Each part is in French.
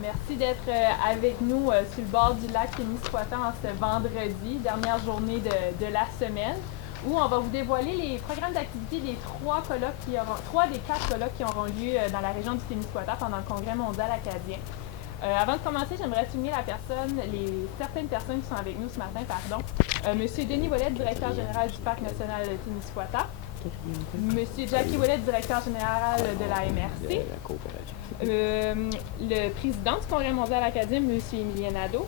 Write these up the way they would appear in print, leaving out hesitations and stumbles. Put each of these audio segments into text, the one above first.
Merci d'être avec nous sur le bord du lac Témiscouata en ce vendredi, dernière journée de la semaine, où on va vous dévoiler les programmes d'activité des trois des quatre colloques qui auront lieu dans la région du Témiscouata pendant le Congrès mondial acadien. Avant de commencer, j'aimerais souligner certaines personnes qui sont avec nous ce matin, pardon. Monsieur Denis Ouellet, directeur général du Parc national Témiscouata. Monsieur Jackie Ouellet, directeur général de la MRC. Le président du Congrès mondial acadien, monsieur Émilien Nadeau.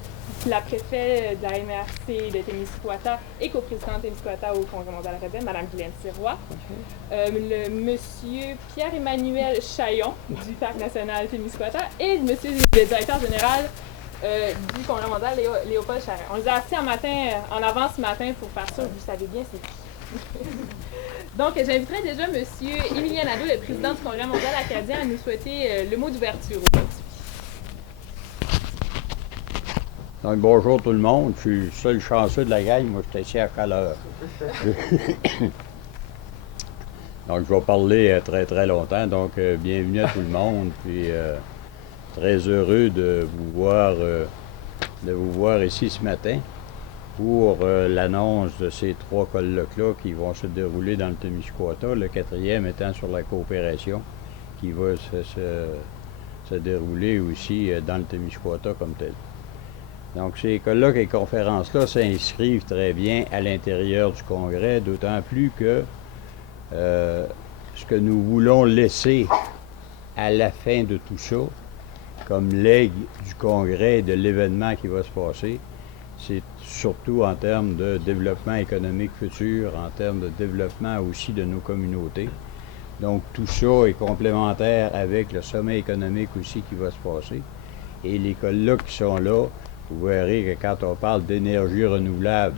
La préfète de la MRC de Témiscouata et coprésidente de Témiscouata au Congrès mondial acadien, madame Guylaine Sirois. Le monsieur Pierre-Emmanuel Chaillon du Parc national Témiscouata et monsieur le directeur général du Congrès mondial, Léopold Charret. On les a assis en avance ce matin pour faire ça, vous savez bien c'est qui. Donc, j'inviterai déjà M. Émilien Nadeau, le président du Congrès mondial acadien, à nous souhaiter le mot d'ouverture aujourd'hui. Donc, bonjour tout le monde. Je suis le seul chanceux de la gang. Moi, je suis assis à chaleur. Donc, je vais parler très, très longtemps. Donc, bienvenue à tout le monde. Puis, très heureux de vous voir ici ce matin pour l'annonce de ces trois colloques-là qui vont se dérouler dans le Témiscouata, le quatrième étant sur la coopération, qui va se dérouler aussi dans le Témiscouata comme tel. Donc, ces colloques et conférences-là s'inscrivent très bien à l'intérieur du Congrès, d'autant plus que ce que nous voulons laisser à la fin de tout ça, comme legs du Congrès et de l'événement qui va se passer, c'est surtout en termes de développement économique futur, en termes de développement aussi de nos communautés. Donc, tout ça est complémentaire avec le sommet économique aussi qui va se passer. Et les colloques qui sont là, vous verrez que quand on parle d'énergie renouvelable,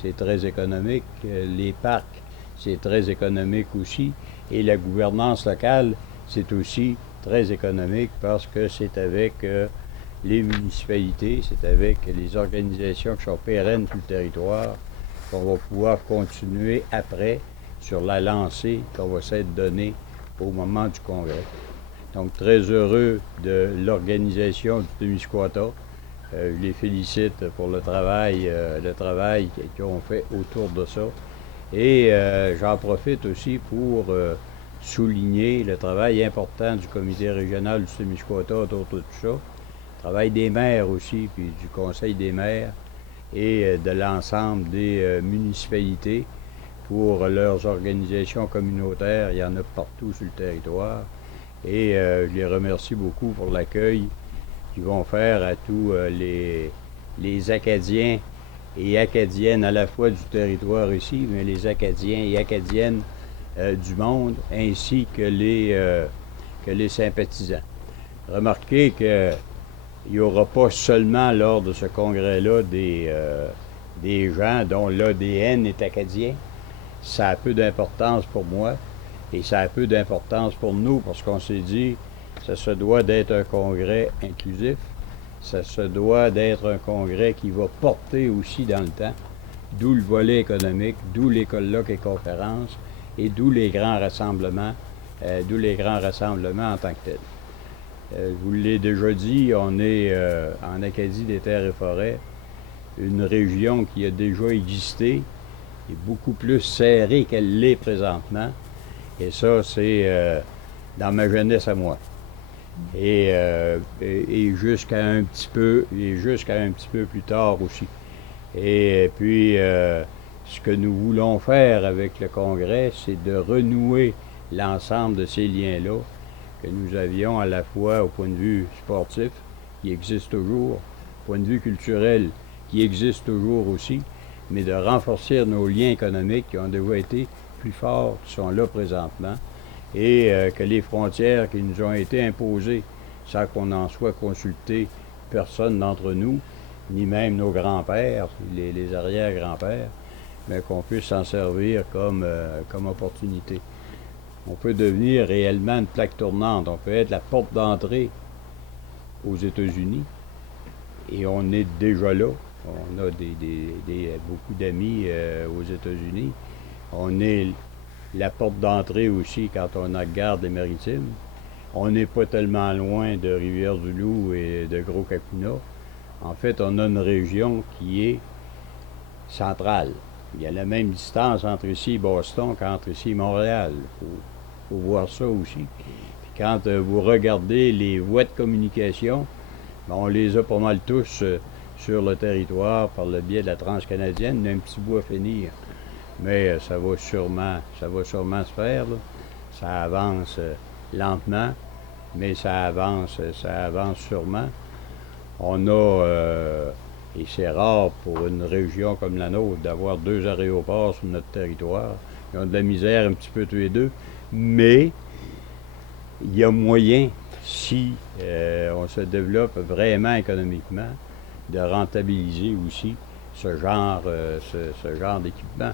c'est très économique. Les parcs, c'est très économique aussi. Et la gouvernance locale, c'est aussi très économique parce que c'est avec les municipalités, c'est avec les organisations qui sont pérennes sur le territoire qu'on va pouvoir continuer après sur la lancée qu'on va s'être donnée au moment du congrès. Donc, très heureux de l'organisation du Témiscouata. Je les félicite pour le travail qu'ils ont fait autour de ça. Et j'en profite aussi pour souligner le travail important du comité régional du Témiscouata autour de tout ça. Le travail des maires aussi, puis du conseil des maires et de l'ensemble des municipalités pour leurs organisations communautaires. Il y en a partout sur le territoire. Et je les remercie beaucoup pour l'accueil qu'ils vont faire à tous les Acadiens et Acadiennes à la fois du territoire ici, mais les Acadiens et Acadiennes du monde, ainsi que les sympathisants. Remarquez qu'il n'y aura pas seulement lors de ce congrès-là des gens dont l'ADN est acadien. Ça a peu d'importance pour moi et ça a peu d'importance pour nous parce qu'on s'est dit ça se doit d'être un congrès inclusif, ça se doit d'être un congrès qui va porter aussi dans le temps, d'où le volet économique, d'où les colloques et conférences et d'où les grands rassemblements en tant que tels. Je vous l'ai déjà dit, on est en Acadie des terres et forêts, une région qui a déjà existé, qui est beaucoup plus serrée qu'elle l'est présentement. Et ça, c'est dans ma jeunesse à moi. Et jusqu'à un petit peu plus tard aussi. Et puis, ce que nous voulons faire avec le Congrès, c'est de renouer l'ensemble de ces liens-là que nous avions à la fois au point de vue sportif, qui existe toujours, au point de vue culturel, qui existe toujours aussi, mais de renforcer nos liens économiques qui ont déjà été plus forts, qui sont là présentement, et que les frontières qui nous ont été imposées sans qu'on en soit consulté personne d'entre nous, ni même nos grands-pères, les arrière-grands-pères, mais qu'on puisse s'en servir comme opportunité. On peut devenir réellement une plaque tournante, on peut être la porte d'entrée aux États-Unis, et on est déjà là. On a beaucoup d'amis aux États-Unis. On est la porte d'entrée aussi quand on regarde les maritimes. On n'est pas tellement loin de Rivière-du-Loup et de Gros-Capuna. En fait, on a une région qui est centrale. Il y a la même distance entre ici et Boston qu'entre ici et Montréal. Il faut voir ça aussi. Puis quand vous regardez les voies de communication, ben, on les a pas mal tous sur le territoire par le biais de la transcanadienne. Il y a un petit bout à finir. Mais ça va sûrement se faire, là. Ça avance lentement, mais ça avance sûrement. On a, et c'est rare pour une région comme la nôtre, d'avoir 2 aéroports sur notre territoire. Ils ont de la misère un petit peu tous les deux, mais il y a moyen, si on se développe vraiment économiquement, de rentabiliser aussi ce genre d'équipement.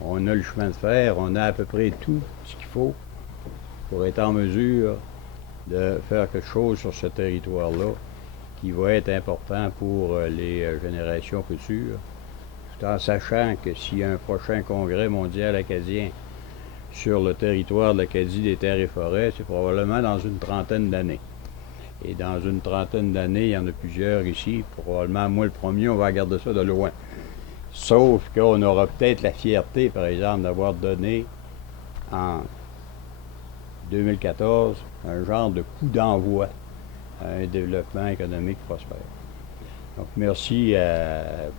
On a le chemin de fer, on a à peu près tout ce qu'il faut pour être en mesure de faire quelque chose sur ce territoire-là qui va être important pour les générations futures, tout en sachant que s'il y a un prochain congrès mondial acadien sur le territoire de l'Acadie des terres et forêts, c'est probablement dans une trentaine d'années. Et dans une trentaine d'années, il y en a plusieurs ici. Probablement, moi, le premier, on va regarder ça de loin. Sauf qu'on aura peut-être la fierté, par exemple, d'avoir donné en 2014 un genre de coup d'envoi à un développement économique prospère. Donc, merci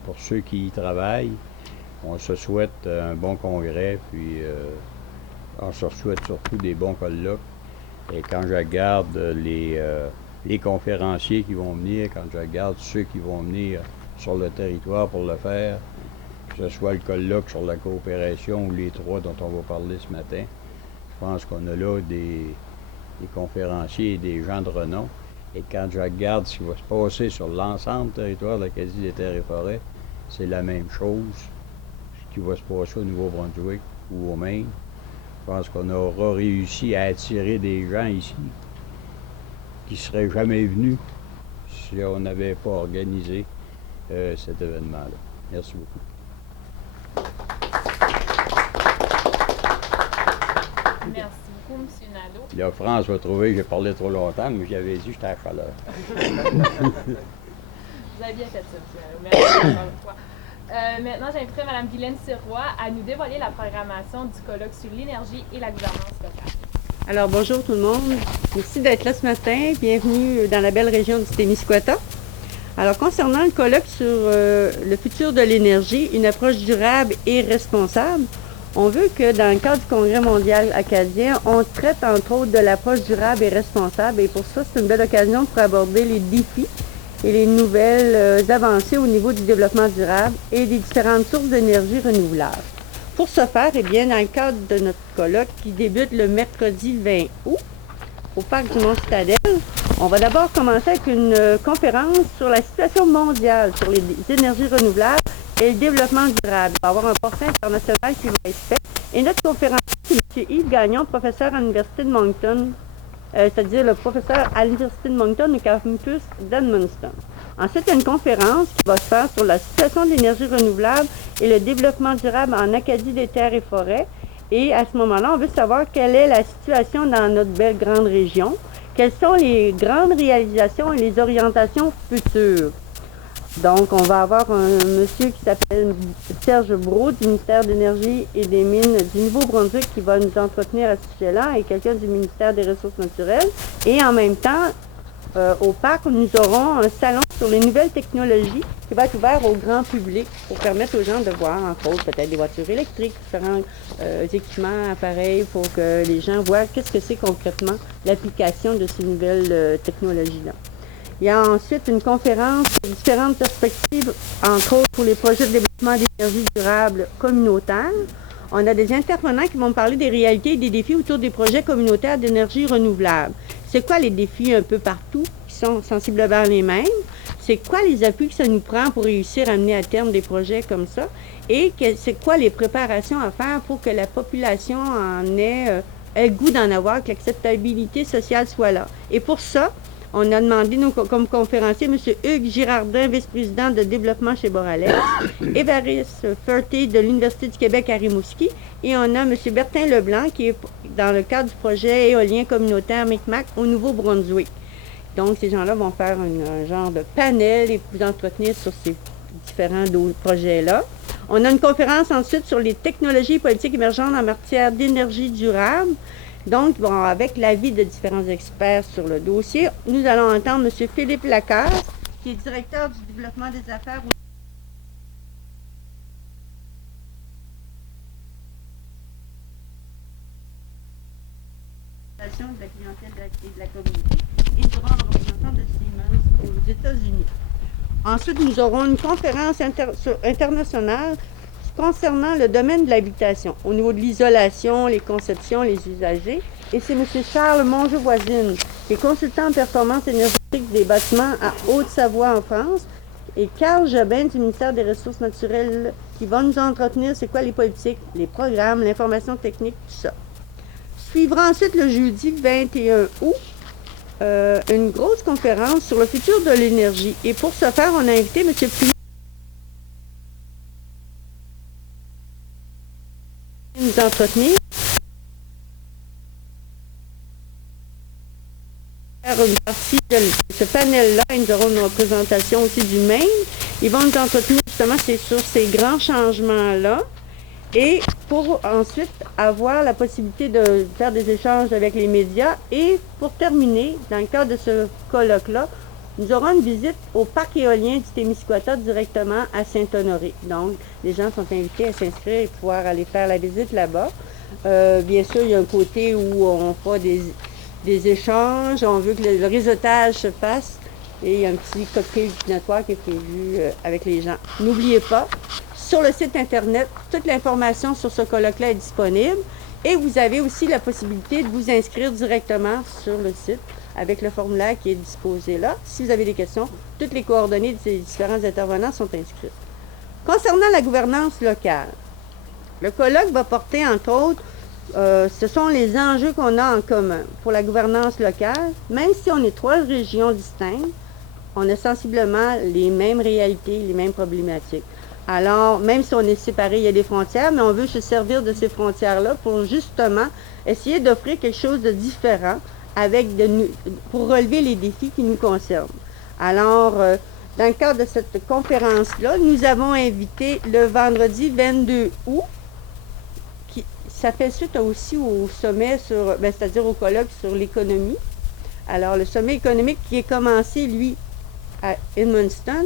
pour ceux qui y travaillent. On se souhaite un bon congrès, puis on se souhaite surtout des bons colloques. Et quand je regarde les conférenciers qui vont venir, quand je regarde ceux qui vont venir sur le territoire pour le faire, que ce soit le colloque sur la coopération ou les 3 dont on va parler ce matin, je pense qu'on a là des conférenciers et des gens de renom. Et quand je regarde ce qui va se passer sur l'ensemble du territoire de l'Acadie des terres et forêts, c'est la même chose. Ce qui va se passer au Nouveau-Brunswick ou au Maine. Je pense qu'on aura réussi à attirer des gens ici qui ne seraient jamais venus si on n'avait pas organisé cet événement-là. Merci beaucoup. Merci beaucoup, M. Nadeau. Là, France va trouver que j'ai parlé trop longtemps, mais j'avais dit que j'étais à la chaleur. Vous avez bien fait ça, M. Nadeau. Merci encore une fois. Maintenant, j'inviterai Mme Guylaine Sirois à nous dévoiler la programmation du colloque sur l'énergie et la gouvernance locale. Alors, bonjour tout le monde. Merci d'être là ce matin. Bienvenue dans la belle région du Témiscouata. Alors, concernant le colloque sur le futur de l'énergie, une approche durable et responsable, on veut que dans le cadre du Congrès mondial acadien, on traite entre autres de l'approche durable et responsable. Et pour ça, c'est une belle occasion pour aborder les défis et les nouvelles avancées au niveau du développement durable et des différentes sources d'énergie renouvelables. Pour ce faire, eh bien, dans le cadre de notre colloque qui débute le mercredi 20 août au Parc du Mont-Citadelle, on va d'abord commencer avec une conférence sur la situation mondiale sur les énergies renouvelables et le développement durable. Il va y avoir un portrait international qui va être fait. Et notre conférencier, c'est M. Yves Gagnon, professeur à l'Université de Moncton, c'est-à-dire le professeur à l'Université de Moncton au campus d'Edmundston. Ensuite, il y a une conférence qui va se faire sur la situation de l'énergie renouvelable et le développement durable en Acadie des terres et forêts. Et à ce moment-là, on veut savoir quelle est la situation dans notre belle grande région, quelles sont les grandes réalisations et les orientations futures. Donc, on va avoir un monsieur qui s'appelle Serge Brault du ministère de l'Énergie et des Mines du Nouveau-Brunswick qui va nous entretenir à ce sujet-là et quelqu'un du ministère des Ressources naturelles. Et en même temps, au parc, nous aurons un salon sur les nouvelles technologies qui va être ouvert au grand public pour permettre aux gens de voir, entre autres, peut-être des voitures électriques, différents équipements, appareils, pour que les gens voient qu'est-ce que c'est concrètement l'application de ces nouvelles technologies-là. Il y a ensuite une conférence sur différentes perspectives, entre autres pour les projets de développement d'énergie durable communautaire. On a des intervenants qui vont parler des réalités et des défis autour des projets communautaires d'énergie renouvelable. C'est quoi les défis un peu partout qui sont sensiblement les mêmes? C'est quoi les appuis que ça nous prend pour réussir à mener à terme des projets comme ça? Et c'est quoi les préparations à faire pour que la population en ait le goût d'en avoir, que l'acceptabilité sociale soit là? Et pour ça, on a demandé, nous, comme conférencier, M. Hugues Girardin, vice-président de développement chez Boralex, Évariste Ferté de l'Université du Québec à Rimouski, et on a M. Bertin Leblanc, qui est dans le cadre du projet éolien communautaire Micmac au Nouveau-Brunswick. Donc, ces gens-là vont faire un genre de panel et vous entretenir sur ces différents projets-là. On a une conférence ensuite sur les technologies et politiques émergentes en matière d'énergie durable. Donc, bon, avec l'avis de différents experts sur le dossier, nous allons entendre M. Philippe Lacasse, qui est directeur du développement des affaires au de la clientèle et de la communauté, et nous aurons un représentant de Siemens aux États-Unis. Ensuite, nous aurons une conférence internationale concernant le domaine de l'habitation, au niveau de l'isolation, les conceptions, les usagers. Et c'est M. Charles Mongevoisine, qui est consultant en performance énergétique des bâtiments à Haute-Savoie en France, et Carl Jobin du ministère des Ressources naturelles, qui va nous entretenir c'est quoi les politiques, les programmes, l'information technique, tout ça. Suivra ensuite le jeudi 21 août une grosse conférence sur le futur de l'énergie. Et pour ce faire, on a invité M. Priou nous entretenir. Faire une partie de ce panel-là, et nous aurons une représentation aussi du Maine. Ils vont nous entretenir justement sur ces grands changements-là. Et pour ensuite avoir la possibilité de faire des échanges avec les médias. Et pour terminer, dans le cadre de ce colloque-là, nous aurons une visite au parc éolien du Témiscouata directement à Saint-Honoré. Donc, les gens sont invités à s'inscrire et pouvoir aller faire la visite là-bas. Bien sûr, il y a un côté où on fera des échanges, on veut que le réseautage se fasse. Et il y a un petit cocktail dînatoire qui est prévu avec les gens. N'oubliez pas, sur le site Internet, toute l'information sur ce colloque-là est disponible. Et vous avez aussi la possibilité de vous inscrire directement sur le site avec le formulaire qui est disposé là. Si vous avez des questions, toutes les coordonnées de ces différents intervenants sont inscrites. Concernant la gouvernance locale, le colloque va porter, entre autres, ce sont les enjeux qu'on a en commun pour la gouvernance locale. Même si on est 3 régions distinctes, on a sensiblement les mêmes réalités, les mêmes problématiques. Alors, même si on est séparés, il y a des frontières, mais on veut se servir de ces frontières-là pour justement essayer d'offrir quelque chose de différent pour relever les défis qui nous concernent. Alors, dans le cadre de cette conférence-là, nous avons invité le vendredi 22 août, ça fait suite aussi au sommet c'est-à-dire au colloque sur l'économie. Alors, le sommet économique qui est commencé, lui, à Edmundston,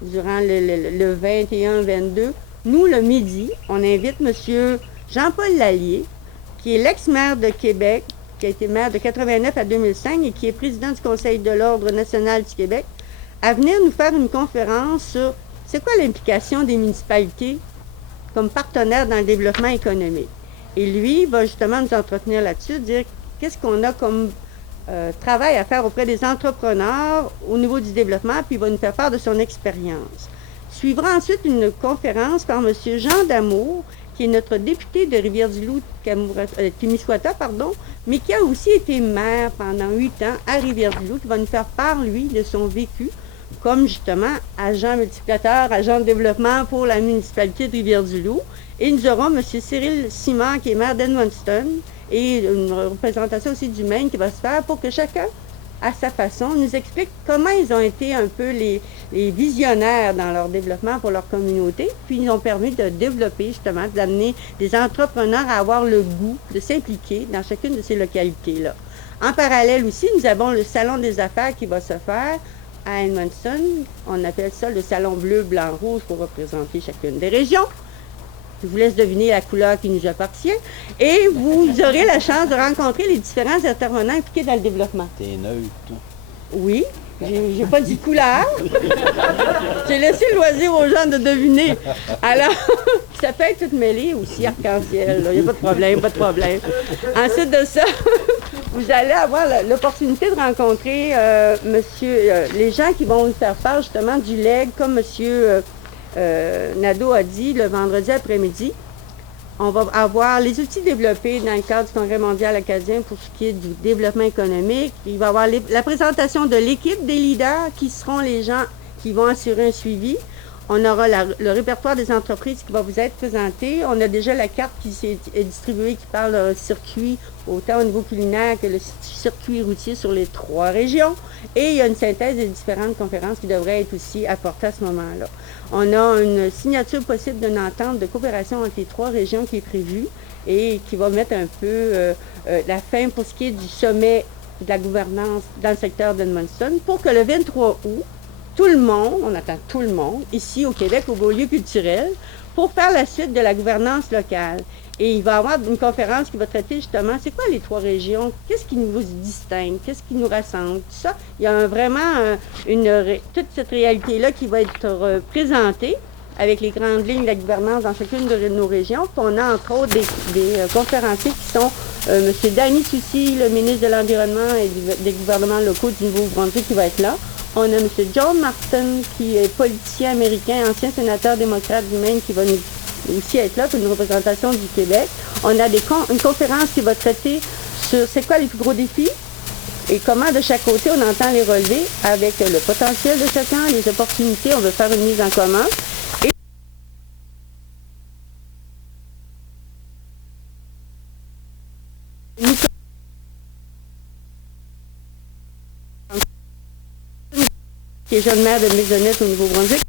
durant le 21-22. Nous, le midi, on invite M. Jean-Paul Lallier, qui est l'ex-maire de Québec, qui a été maire de 89 à 2005 et qui est président du Conseil de l'Ordre national du Québec, à venir nous faire une conférence sur c'est quoi l'implication des municipalités comme partenaires dans le développement économique. Et lui va justement nous entretenir là-dessus, dire qu'est-ce qu'on a comme travail à faire auprès des entrepreneurs au niveau du développement, puis il va nous faire part de son expérience. Suivra ensuite une conférence par M. Jean Damour, qui est notre député de Rivière-du-Loup, Témiscouata, mais qui a aussi été maire pendant 8 ans à Rivière-du-Loup, qui va nous faire part, lui, de son vécu comme justement agent multiplicateur, agent de développement pour la municipalité de Rivière-du-Loup. Et nous aurons M. Cyril Simard, qui est maire d'Edmundston, et une représentation aussi du Maine qui va se faire pour que chacun, à sa façon, nous explique comment ils ont été un peu les visionnaires dans leur développement pour leur communauté, puis ils ont permis de développer justement, d'amener des entrepreneurs à avoir le goût de s'impliquer dans chacune de ces localités-là. En parallèle aussi, nous avons le Salon des affaires qui va se faire à Edmundston. On appelle ça le Salon bleu, blanc, rouge pour représenter chacune des régions. Je vous laisse deviner la couleur qui nous appartient. Et vous aurez la chance de rencontrer les différents intervenants impliqués dans le développement. T'es neutre, toi. Oui, j'ai pas dit couleur. J'ai laissé le loisir aux gens de deviner. Alors, ça peut être toute mêlée aussi, arc-en-ciel. Il n'y a pas de problème, pas de problème. Ensuite de ça, vous allez avoir l'opportunité de rencontrer les gens qui vont nous faire part justement du legs, comme monsieur Nadeau a dit le vendredi après-midi. On va avoir les outils développés dans le cadre du Congrès mondial acadien pour ce qui est du développement économique. Il va y avoir la présentation de l'équipe des leaders qui seront les gens qui vont assurer un suivi. On aura le répertoire des entreprises qui va vous être présenté. On a déjà la carte qui est distribuée qui parle d'un circuit autant au niveau culinaire que le circuit routier sur les 3 régions. Et il y a une synthèse des différentes conférences qui devraient être aussi apportées à ce moment-là. On a une signature possible d'une entente de coopération entre les 3 régions qui est prévue et qui va mettre un peu la fin pour ce qui est du sommet de la gouvernance dans le secteur d'Edmundston pour que le 23 août, tout le monde, on attend tout le monde, ici au Québec, au Beau-Lieu culturel, pour faire la suite de la gouvernance locale. Et il va y avoir une conférence qui va traiter justement, c'est quoi les 3 régions, qu'est-ce qui nous distingue, qu'est-ce qui nous rassemble, tout ça. Il y a vraiment toute cette réalité-là qui va être présentée avec les grandes lignes de la gouvernance dans chacune de nos régions. Puis on a entre autres des conférenciers qui sont M. Danny Soucy, le ministre de l'Environnement et des gouvernements locaux du Nouveau-Brunswick qui va être là. On a M. John Martin, qui est politicien américain, ancien sénateur démocrate du Maine, qui va nous aussi être là pour une représentation du Québec. On a une conférence qui va traiter sur c'est quoi les plus gros défis et comment de chaque côté on entend les relever avec le potentiel de chacun, les opportunités. On veut faire une mise en commun. Qui est jeune maire de Maisonnette au Nouveau-Brunswick.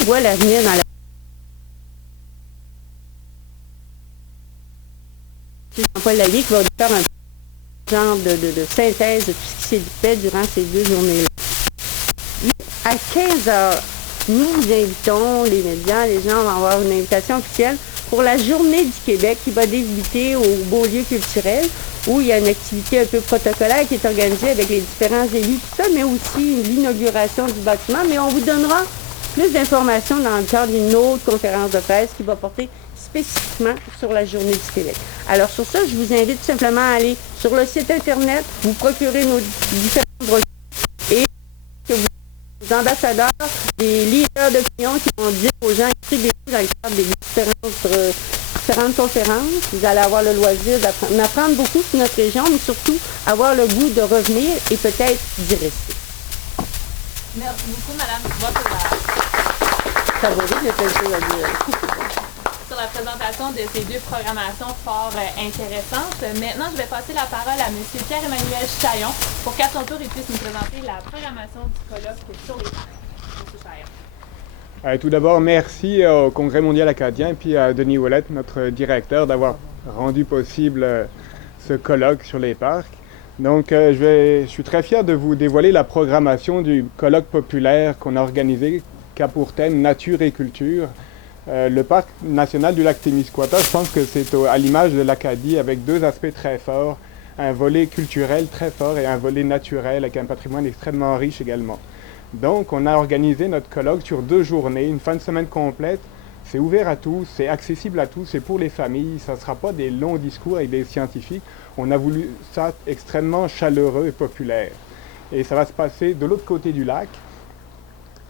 On voit l'avenir dans la Jean-Paul Lallier qui va faire un genre de synthèse de tout ce qui s'est fait durant ces 2 journées-là. À 15 heures, nous vous invitons, les médias, les gens vont avoir une invitation officielle pour la Journée du Québec qui va débuter au Beau-Lieu culturel où il y a une activité un peu protocolaire qui est organisée avec les différents élus, tout ça, mais aussi l'inauguration du bâtiment. Mais on vous donnera plus d'informations dans le cadre d'une autre conférence de presse qui va porter spécifiquement sur la Journée du Québec. Alors sur ça, je vous invite simplement à aller sur le site Internet, vous procurer nos différentes brochures et que vous les ambassadeurs, des leaders d'opinion qui vont dire aux gens inscrivez-vous dans le cadre des différentes conférences. Vous allez avoir le loisir d'apprendre beaucoup sur notre région, mais surtout avoir le goût de revenir et peut-être d'y rester. Merci beaucoup, Madame Dubois, pour Ça va vite, j'ai quelque chose à dire. sur la présentation de ces 2 programmations fort intéressantes. Maintenant, je vais passer la parole à M. Pierre-Emmanuel Chaillon pour qu'à son tour, il puisse nous présenter la programmation du colloque sur les parcs. M. Chaillon. Tout d'abord, merci au Congrès mondial acadien et puis à Denis Ouellet, notre directeur, d'avoir rendu possible ce colloque sur les parcs. Donc, je suis très fier de vous dévoiler la programmation du colloque populaire qu'on a organisé, qui a pour thème Nature et Culture. Le parc national du lac Témiscouata, je pense que c'est à l'image de l'Acadie avec 2 aspects très forts, un volet culturel très fort et un volet naturel avec un patrimoine extrêmement riche également. Donc, on a organisé notre colloque sur 2 journées, une fin de semaine complète. C'est ouvert à tous, c'est accessible à tous, c'est pour les familles, ça ne sera pas des longs discours avec des scientifiques. On a voulu ça extrêmement chaleureux et populaire. Et ça va se passer de l'autre côté du lac.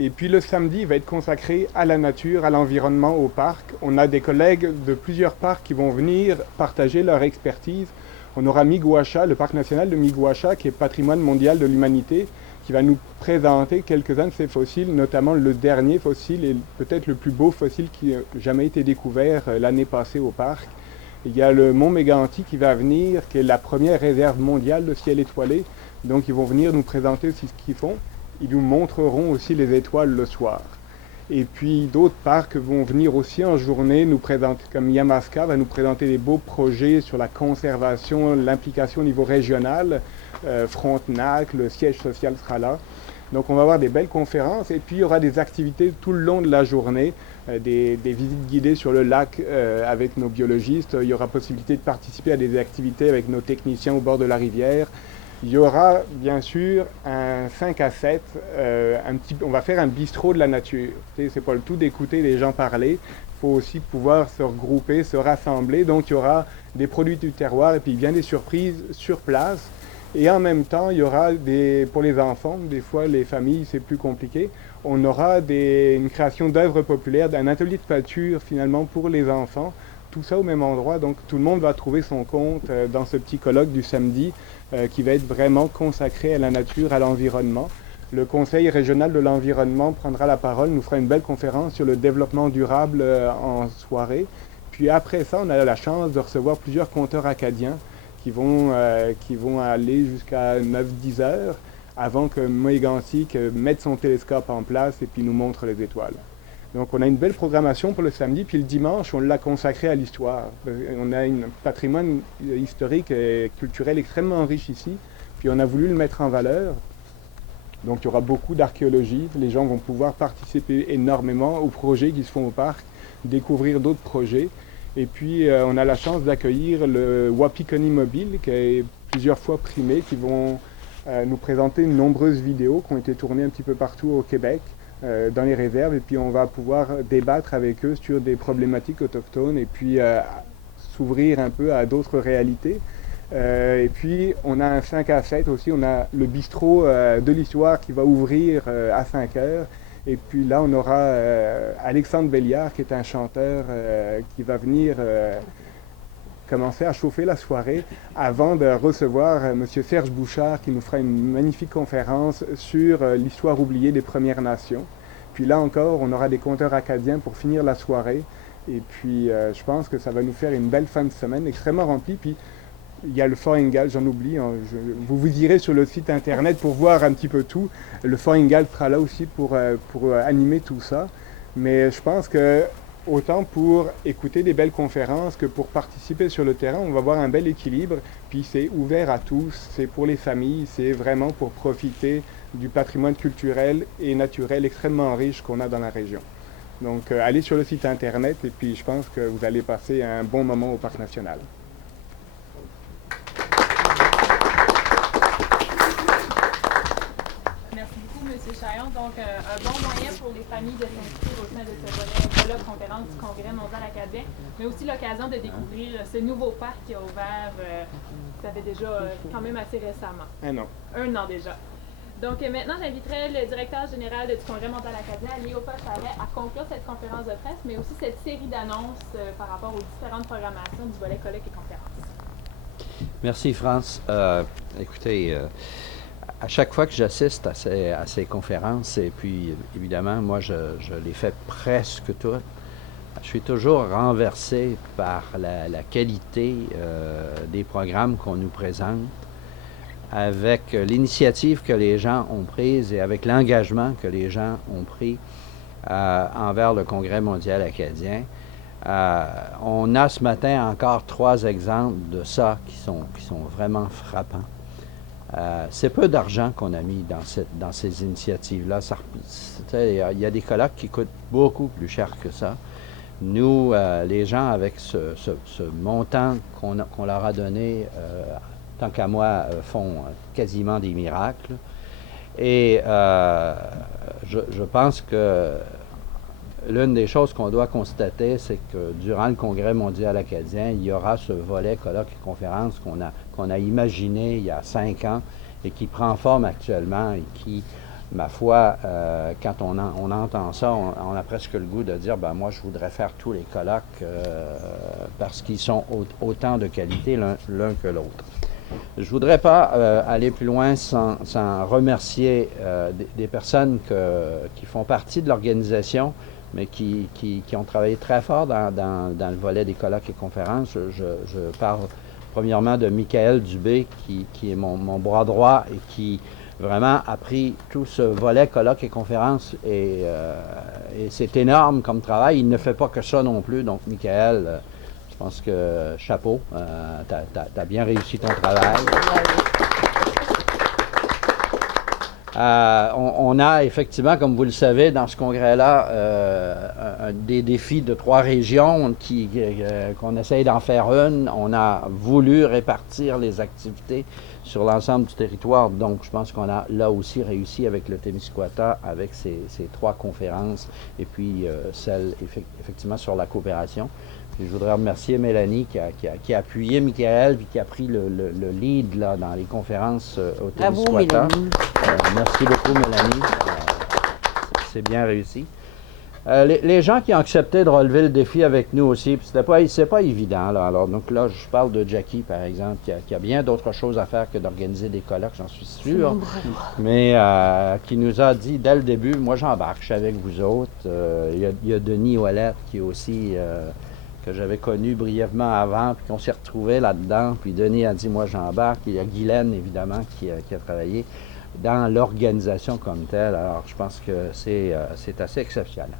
Et puis le samedi va être consacré à la nature, à l'environnement, au parc. On a des collègues de plusieurs parcs qui vont venir partager leur expertise. On aura Miguasha, le parc national de Miguasha, qui est patrimoine mondial de l'humanité, qui va nous présenter quelques-uns de ces fossiles, notamment le dernier fossile et peut-être le plus beau fossile qui n'a jamais été découvert l'année passée au parc. Il y a le mont Mégantic qui va venir, qui est la première réserve mondiale de ciel étoilé. Donc ils vont venir nous présenter aussi ce qu'ils font. Ils nous montreront aussi les étoiles le soir. Et puis d'autres parcs vont venir aussi en journée nous présenter, comme Yamaska va nous présenter des beaux projets sur la conservation, l'implication au niveau régional. Frontenac, le siège social sera là. Donc on va avoir des belles conférences et puis il y aura des activités tout le long de la journée, des visites guidées sur le lac avec nos biologistes. Il y aura possibilité de participer à des activités avec nos techniciens au bord de la rivière. Il y aura bien sûr un 5 à 7, on va faire un bistrot de la nature. C'est pas le tout d'écouter les gens parler, il faut aussi pouvoir se regrouper, se rassembler. Donc il y aura des produits du terroir et puis bien des surprises sur place. Et en même temps, il y aura pour les enfants, des fois les familles c'est plus compliqué, on aura une création d'œuvres populaires, un atelier de peinture finalement pour les enfants, tout ça au même endroit. Donc tout le monde va trouver son compte dans ce petit colloque du samedi qui va être vraiment consacré à la nature, à l'environnement. Le Conseil régional de l'environnement prendra la parole, nous fera une belle conférence sur le développement durable en soirée. Puis après ça, on a la chance de recevoir plusieurs conteurs acadiens qui vont aller jusqu'à 9-10 heures avant que Mohegantic mette son télescope en place et puis nous montre les étoiles. Donc on a une belle programmation pour le samedi, puis le dimanche, on l'a consacré à l'histoire. On a un patrimoine historique et culturel extrêmement riche ici, puis on a voulu le mettre en valeur. Donc il y aura beaucoup d'archéologie, les gens vont pouvoir participer énormément aux projets qui se font au parc, découvrir d'autres projets. Et puis on a la chance d'accueillir le Wapikoni Mobile, qui est plusieurs fois primé, qui vont nous présenter de nombreuses vidéos qui ont été tournées un petit peu partout au Québec, dans les réserves. Et puis on va pouvoir débattre avec eux sur des problématiques autochtones et puis s'ouvrir un peu à d'autres réalités. Et puis, on a un 5 à 7 aussi, on a le bistrot de l'histoire qui va ouvrir à 5 heures. Et puis là, on aura Alexandre Béliard, qui est un chanteur qui va venir commencer à chauffer la soirée avant de recevoir M. Serge Bouchard, qui nous fera une magnifique conférence sur l'histoire oubliée des Premières Nations. Puis là encore, on aura des conteurs acadiens pour finir la soirée. Et puis, je pense que ça va nous faire une belle fin de semaine, extrêmement remplie. Puis, il y a le Fort Ingalls, j'en oublie. Vous irez sur le site internet pour voir un petit peu tout. Le Fort Ingalls sera là aussi pour animer tout ça. Mais je pense que autant pour écouter des belles conférences que pour participer sur le terrain, on va avoir un bel équilibre. Puis c'est ouvert à tous, c'est pour les familles, c'est vraiment pour profiter du patrimoine culturel et naturel extrêmement riche qu'on a dans la région. Donc allez sur le site internet et puis je pense que vous allez passer un bon moment au Parc national. Chaillon, donc un bon moyen pour les familles de s'inscrire au sein de ce volet conférence du Congrès mondial acadien, mais aussi l'occasion de découvrir ce nouveau parc qui a ouvert, ça fait déjà quand même assez récemment. Un an. Un an déjà. Donc maintenant, j'inviterai le directeur général du Congrès mondial acadien, Léopold Charret, à conclure cette conférence de presse, mais aussi cette série d'annonces par rapport aux différentes programmations du volet colloque et conférences. Merci, France. Écoutez, à chaque fois que j'assiste à ces conférences, et puis évidemment, moi je les fais presque toutes, je suis toujours renversé par la qualité des programmes qu'on nous présente, avec l'initiative que les gens ont prise et avec l'engagement que les gens ont pris envers le Congrès mondial acadien. On a ce matin encore 3 exemples de ça qui sont vraiment frappants. C'est peu d'argent qu'on a mis dans ces initiatives-là. Il y a des colloques qui coûtent beaucoup plus cher que ça. Nous, les gens, avec ce montant qu'on leur a donné, tant qu'à moi, font quasiment des miracles. Et je pense que l'une des choses qu'on doit constater, c'est que durant le Congrès mondial acadien, il y aura ce volet colloque et conférence qu'on a imaginé il y a 5 ans et qui prend forme actuellement et qui, ma foi, quand on entend ça, on a presque le goût de dire, ben moi, je voudrais faire tous les colloques parce qu'ils sont autant de qualité l'un que l'autre. Je ne voudrais pas aller plus loin sans remercier des personnes qui font partie de l'organisation, mais qui ont travaillé très fort dans le volet des colloques et conférences. Je parle premièrement de Michael Dubé, qui est mon bras droit et qui vraiment a pris tout ce volet colloques et conférences et c'est énorme comme travail. Il ne fait pas que ça non plus, donc Michael, je pense que chapeau, t'as bien réussi ton travail. On a effectivement, comme vous le savez, dans ce congrès-là, des défis de 3 régions qu'on essaye d'en faire une. On a voulu répartir les activités sur l'ensemble du territoire. Donc, je pense qu'on a là aussi réussi avec le Témiscouata, avec ces 3 conférences, et puis celle effectivement sur la coopération. Puis je voudrais remercier Mélanie qui a appuyé Michael puis qui a pris le lead là, dans les conférences au Témiscouata. Merci beaucoup, Mélanie. C'est bien réussi. Les gens qui ont accepté de relever le défi avec nous aussi, puis c'est pas évident. Là. Alors, donc là, je parle de Jackie, par exemple, qui a bien d'autres choses à faire que d'organiser des colloques, j'en suis sûr, mais qui nous a dit dès le début, moi j'embarque, je suis avec vous autres. Il y a Denis Ouellette qui aussi, que j'avais connu brièvement avant, puis qu'on s'est retrouvés là-dedans, puis Denis a dit, moi j'embarque. Il y a Guylaine, évidemment, qui a travaillé dans l'organisation comme telle. Alors, je pense que c'est assez exceptionnel.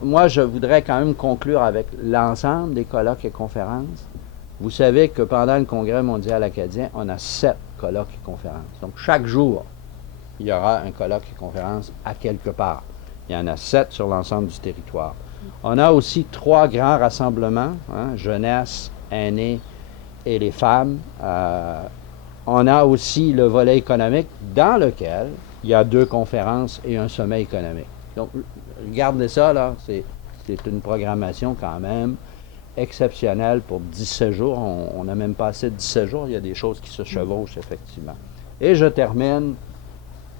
Moi, je voudrais quand même conclure avec l'ensemble des colloques et conférences. Vous savez que pendant le Congrès mondial acadien, on a 7 colloques et conférences. Donc, chaque jour, il y aura un colloque et conférence à quelque part. Il y en a 7 sur l'ensemble du territoire. On a aussi 3 grands rassemblements, jeunesse, aînés et les femmes. On a aussi le volet économique dans lequel il y a 2 conférences et un sommet économique. Donc, regardez ça, là, c'est une programmation quand même exceptionnelle pour 17 jours. On n'a même pas assez de 17 jours, il y a des choses qui se chevauchent, effectivement. Et je termine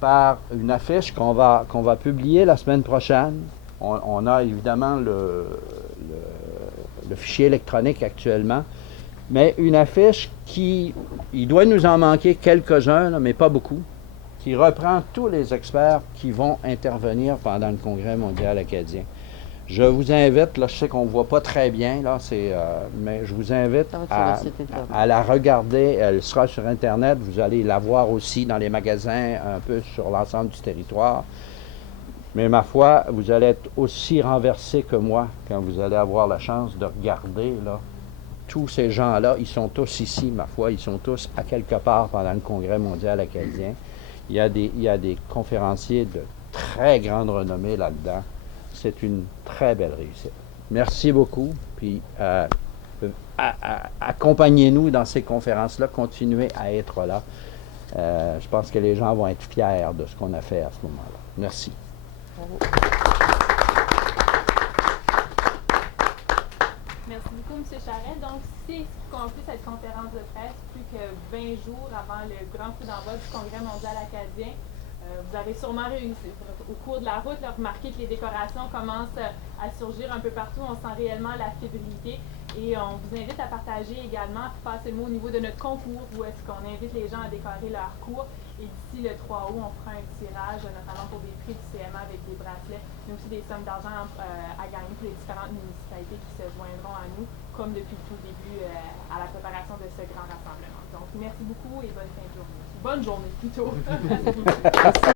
par une affiche qu'on va publier la semaine prochaine. On a évidemment le fichier électronique actuellement, mais une affiche il doit nous en manquer quelques-uns, mais pas beaucoup, qui reprend tous les experts qui vont intervenir pendant le Congrès mondial acadien. Je vous invite, là, je sais qu'on ne voit pas très bien, là, mais je vous invite à la regarder. Elle sera sur Internet. Vous allez la voir aussi dans les magasins, un peu sur l'ensemble du territoire. Mais ma foi, vous allez être aussi renversé que moi quand vous allez avoir la chance de regarder, là. Tous ces gens-là, ils sont tous ici, ma foi, ils sont tous à quelque part pendant le Congrès mondial acadien. Il y a des conférenciers de très grande renommée là-dedans. C'est une très belle réussite. Merci beaucoup. Puis accompagnez-nous dans ces conférences-là. Continuez à être là. Je pense que les gens vont être fiers de ce qu'on a fait à ce moment-là. Merci. Merci beaucoup, M. Charret. Donc, c'est ce qui conclut cette conférence de presse plus que 20 jours avant le grand coup d'envoi du Congrès mondial acadien. Vous avez sûrement réussi au cours de la route, remarqué que les décorations commencent à surgir un peu partout. On sent réellement la fébrilité et on vous invite à partager également, à passer le mot au niveau de notre concours où est-ce qu'on invite les gens à décorer leur cours. Et d'ici le 3 août, on fera un tirage, notamment pour des prix du CMA avec des bracelets, mais aussi des sommes d'argent à gagner pour les différentes municipalités qui se joindront à nous, comme depuis le tout début à la préparation de ce grand rassemblement. Donc, merci beaucoup et bonne fin de journée. Bonne journée plutôt.